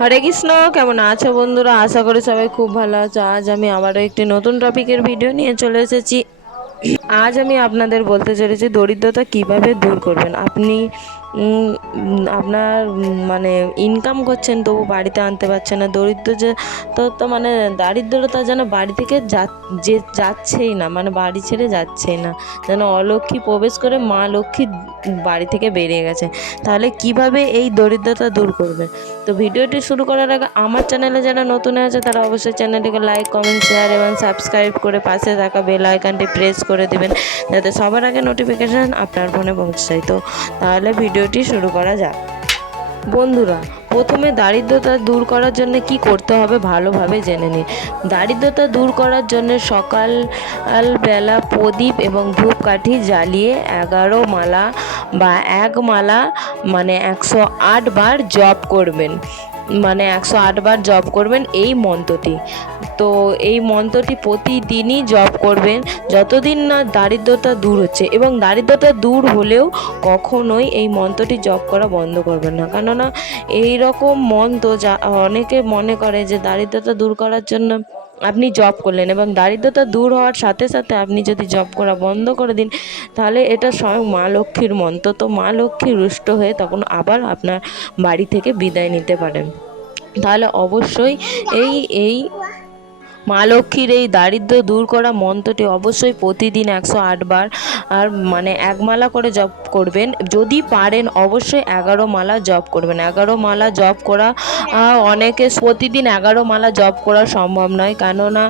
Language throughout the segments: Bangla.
হরে কৃষ্ণ। কেমন আছো বন্ধুরা? আশা করি সবাই খুব ভালো আছো। আজ আমি আবারও একটি নতুন টপিকের ভিডিও নিয়ে চলে এসেছি। আজ আমি আপনাদের বলতে চলেছি দরিদ্রতা কিভাবে দূর করবেন। আপনি আপনার মানে ইনকাম করছেন তবু বাড়িতে আনতে পারছেন না। দরিদ্র যে তো মানে দারিদ্রতা যেন বাড়ি থেকে যাচ্ছেই না, মানে বাড়ি ছেড়ে যাচ্ছেই না, যেন অলক্ষ্মী প্রবেশ করে মা লক্ষ্মী বাড়ি থেকে বেরিয়ে গেছে। তাহলে কিভাবে এই দরিদ্রতা দূর করবেন? তো ভিডিওটি শুরু করার আগে আমার চ্যানেলে যারা নতুন আছে তারা অবশ্যই চ্যানেলটিকে লাইক, কমেন্ট, শেয়ার এবং সাবস্ক্রাইব করে পাশে থাকা বেল আইকনটি প্রেস করে দেবেন, যাতে সবার আগে নোটিফিকেশান আপনার ফোনে পৌঁছায়। তো তাহলে ভিডিওটি শুরু করা যাক। বন্ধুরা, প্রথমে দারিদ্রতা দূর করার জন্য কি করতে হবে ভালোভাবে জেনে নিন। দারিদ্রতা দূর করার জন্য সকালবেলা প্রদীপ এবং ধূপকাঠি জ্বালিয়ে 11 মালা বা 1 মালা মানে 108 বার জপ করবেন। মানে 108 বার জপ করবেন এই মন্ত্রটি। তো এই মন্ত্রটি প্রতিদিনই জপ করবেন যতদিন না দারিদ্রতা দূর হচ্ছে। এবং দারিদ্রতা দূর হলেও কখনোই এই মন্ত্রটি জপ করা বন্ধ করবেন না, কেননা এই রকম মন্ত্র যা অনেকে মনে করে যে দারিদ্রতা দূর করার জন্য আপনি জপ করলেন, এবং দারিদ্রতা দূর হওয়ার সাথে সাথে আপনি যদি জপ করা বন্ধ করে দিন তাহলে এটা স্বয়ং মা লক্ষ্মীর মন্ত্র। তো মা লক্ষ্মী রুষ্ট হয়ে তখন আবার আপনার বাড়ি থেকে বিদায় নিতে পারেন। তাহলে অবশ্যই এই মা লক্ষ্মীর এই দারিদ্র দূর করা মন্ত্রটি অবশ্যই প্রতিদিন 108 বার আর মানে 1 মালা করে জপ করবেন। যদি পারেন অবশ্যই 11 মালা জপ করবেন। 11 মালা জপ করা অনেকে প্রতিদিন 11 মালা জপ করা সম্ভব নয়, কেননা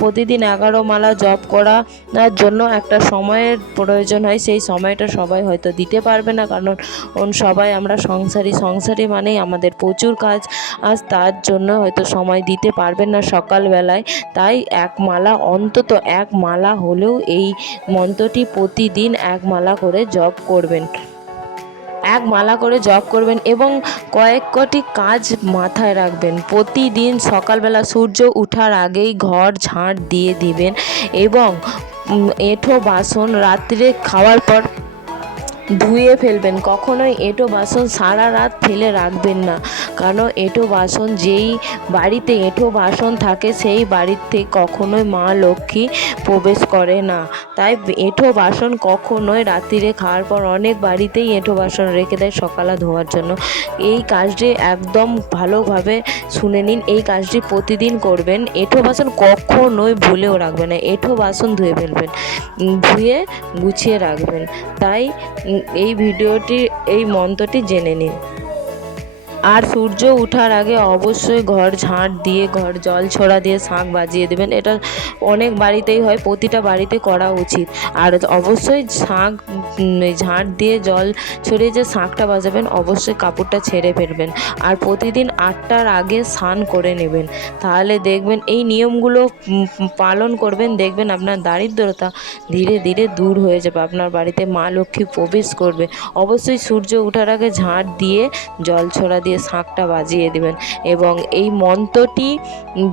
প্রতিদিন 11 মালা জপ করার জন্য একটা সময়ের প্রয়োজন হয়। সেই সময়টা সবাই হয়তো দিতে পারবে না, কারণ সবাই আমরা সংসারী মানেই আমাদের প্রচুর কাজ, আজ তার জন্য হয়তো সময় দিতে পারবেন না সকালবেলায়। তাই 1 মালা, অন্তত 1 মালা হলেও এই মন্ত্রটি প্রতিদিন 1 মালা করে জপ করবেন। 1 মালা করে জপ করবেন এবং কয়েকটি কাজ মাথায় রাখবেন। প্রতিদিন সকালবেলা সূর্য ওঠার আগেই ঘর ঝাঁট দিয়ে দিবেন এবং এঁঠো বাসন রাত্রে খাওয়ার পর ধুয়ে ফেলবেন। কখনোই এঁটো বাসন সারা রাত ফেলে রাখবেন না, কারণ এঁটো বাসন যেই বাড়িতে এঁটো বাসন থাকে সেই বাড়িতে কখনোই মা লক্ষ্মী প্রবেশ করে না। তাই এঁটো বাসন কখনোই রাত্রিরে খাওয়ার পর অনেক বাড়িতেই এঁটো বাসন রেখে দেয় সকালে ধোয়ার জন্য। এই কাজটি একদম ভালোভাবে শুনে নিন, এই কাজটি প্রতিদিন করবেন। এঁটো বাসন কখনোই ভুলেও রাখবেন না, এঁটো বাসন ধুয়ে ফেলবেন, ধুয়ে গুছিয়ে রাখবেন। তাই এই মন্ত্রটি জেনে নিন। আর সূর্য ওঠার আগে অবশ্যই ঘর ঝাঁট দিয়ে, ঘর জল ছড়া দিয়ে শাঁখ বাজিয়ে দেবেন। এটা অনেক বাড়িতেই হয়, প্রতিটা বাড়িতে করা উচিত। আর অবশ্যই ঝাঁট দিয়ে জল ছড়িয়ে যে শাঁখটা বাজাবেন অবশ্যই কাপড়টা ছেড়ে ফেলবেন। আর প্রতিদিন 8টার আগে স্নান করে নেবেন। তাহলে দেখবেন এই নিয়মগুলো পালন করবেন, দেখবেন আপনার দারিদ্রতা ধীরে ধীরে দূর হয়ে যাবে, আপনার বাড়িতে মা লক্ষ্মী প্রবেশ করবে। অবশ্যই সূর্য ওঠার আগে ঝাঁট দিয়ে জল ছড়া দিয়ে শাঁখটা বাজিয়ে দেবেন এবং এই মন্ত্রটি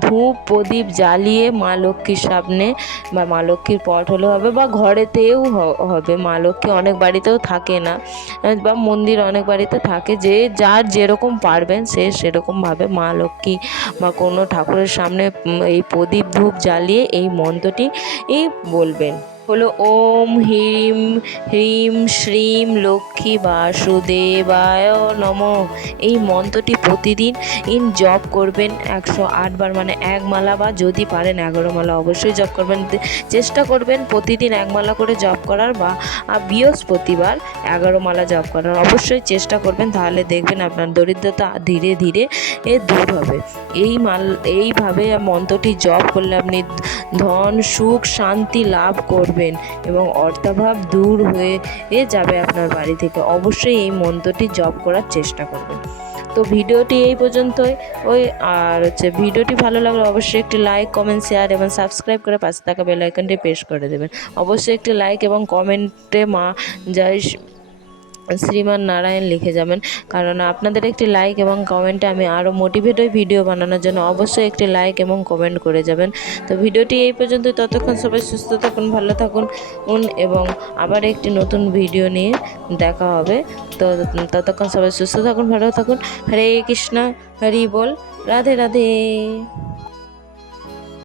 ধূপ প্রদীপ জ্বালিয়ে মা লক্ষ্মীর সামনে বা মা লক্ষ্মীর পট হলে হবে বা ঘরেতেও হবে। মা লক্ষ্মী অনেক বাড়িতেও থাকে না, বা মন্দির অনেক বাড়িতে থাকে, যে যার যেরকম পারবেন সে সেরকমভাবে মা লক্ষ্মী বা কোনো ঠাকুরের সামনে এই প্রদীপ ধূপ জ্বালিয়ে এই মন্ত্রটি বলবেন। হলো ওম হ্রিম হ্রিম শ্রীম লক্ষ্মী বাসুদেবায় নমঃ। এই মন্ত্রটি প্রতিদিন জপ করবেন 108 বার, মানে 1 মালা বা যদি পারেন 11 মালা অবশ্যই জপ করবেন। চেষ্টা করবেন প্রতিদিন 1 মালা করে জপ করার, বা বৃহস্পতিবার 11 মালা জপ করার অবশ্যই চেষ্টা করবেন। তাহলে দেখবেন আপনার দরিদ্রতা ধীরে ধীরে দূর হবে। এইভাবে মন্ত্রটি জপ করলে আপনি ধন সুখ শান্তি লাভ করবেন এবং অর্থাভাব দূর হয়ে যাবে আপনার বাড়ি থেকে। অবশ্যই এই মন্ত্রটি জপ করার চেষ্টা করবেন। তো ভিডিওটি এই পর্যন্তই। আর ভিডিওটি ভালো লাগলে অবশ্যই একটি লাইক, কমেন্ট, শেয়ার এবং সাবস্ক্রাইব করে পাশে থাকা বেল আইকনটি প্রেস করে দেবেন। অবশ্যই একটি লাইক এবং কমেন্টে মা জয় শ্রীমান নারায়ণ লিখে যাবেন, কারণ আপনাদের একটি লাইক এবং কমেন্টে আমি আরও মোটিভেট হই ভিডিও বানানোর জন্য। অবশ্যই একটি লাইক এবং কমেন্ট করে যাবেন। তো ভিডিওটি এই পর্যন্ত, ততক্ষণ সবাই সুস্থ থাকুন, ভালো থাকুন এবং আবার একটি নতুন ভিডিও নিয়ে দেখা হবে। তো ততক্ষণ সবাই সুস্থ থাকুন, ভালো থাকুন। হরে কৃষ্ণ, হরি বল, রাধে রাধে।